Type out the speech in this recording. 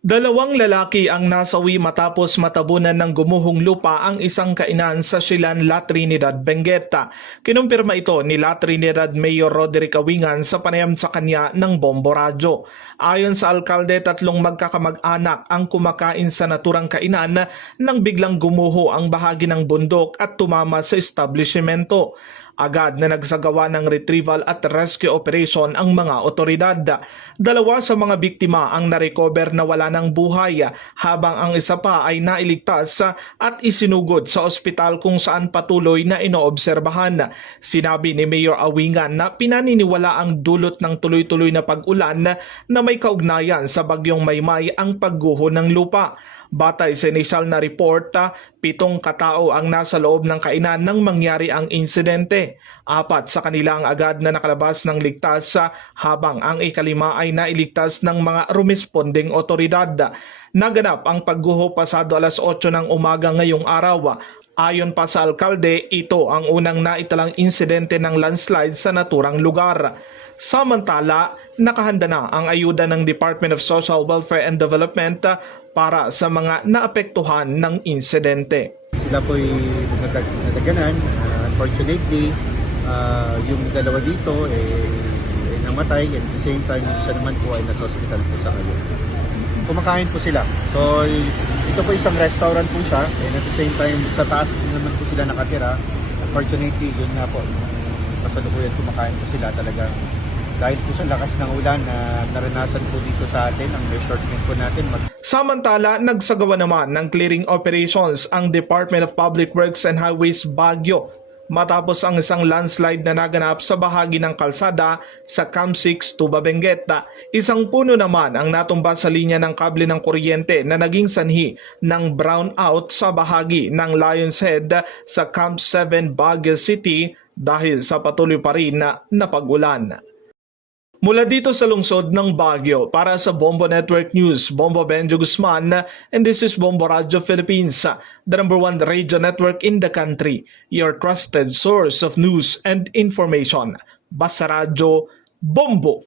Dalawang lalaki ang nasawi matapos matabunan ng gumuhong lupa ang isang kainan sa Silan, La Trinidad, Benguet. Kinumpirma ito ni La Trinidad Mayor Roderick Awingan sa panayam sa kanya ng Bombo Radyo. Ayon sa alkalde, tatlong magkakamag-anak ang kumakain sa naturang kainan nang biglang gumuho ang bahagi ng bundok at tumama sa establishmento. Agad na nagsagawa ng retrieval at rescue operation ang mga otoridad. Dalawa sa mga biktima ang narecover na wala ng buhay, habang ang isa pa ay nailigtas at isinugod sa ospital kung saan patuloy na inoobserbahan. Sinabi ni Mayor Awingan na pinaniniwala ang dulot ng tuloy-tuloy na pag-ulan na may kaugnayan sa bagyong Maymay ang pagguho ng lupa. Batay sa inisyal na report, 7 katao ang nasa loob ng kainan nang mangyari ang insidente. 4 sa kanila ang agad na nakalabas ng ligtas, habang ang ikalima ay nailigtas ng mga rumesponding otoridad. Naganap ang pagguho pasado alas 8 ng umaga ngayong araw. Ayon pa sa alkalde, ito ang unang naitalang insidente ng landslide sa naturang lugar. Samantala, nakahanda na ang ayuda ng Department of Social Welfare and Development para sa mga naapektuhan ng insidente. Sila po'y nataganan. Unfortunately, yung dalawa dito namatay, and at the same time, isa naman po ay nasa hospital po sa Alon. Kumakain po sila. So, ito po isang restaurant po siya, and at the same time, sa taas naman po sila nakatira. Unfortunately, yun nga po, kasalukuyan kumakain po sila talaga. Dahil po sa lakas ng ulan na naranasan po dito sa atin, ang reshorement po natin. Samantala, nagsagawa naman ng clearing operations ang Department of Public Works and Highways Baguio matapos ang isang landslide na naganap sa bahagi ng kalsada sa Camp 6, Tuba, Benguet. Isang puno naman ang natumba sa linya ng kable ng kuryente na naging sanhi ng brownout sa bahagi ng Lions Head sa Camp 7, Baguio City dahil sa patuloy pa rin na pag-ulan. Mula dito sa lungsod ng Baguio, para sa Bombo Network News, Bombo Benjo Guzman, and this is Bombo Radio Philippines, the #1 radio network in the country, your trusted source of news and information. Basta Radio, Bombo!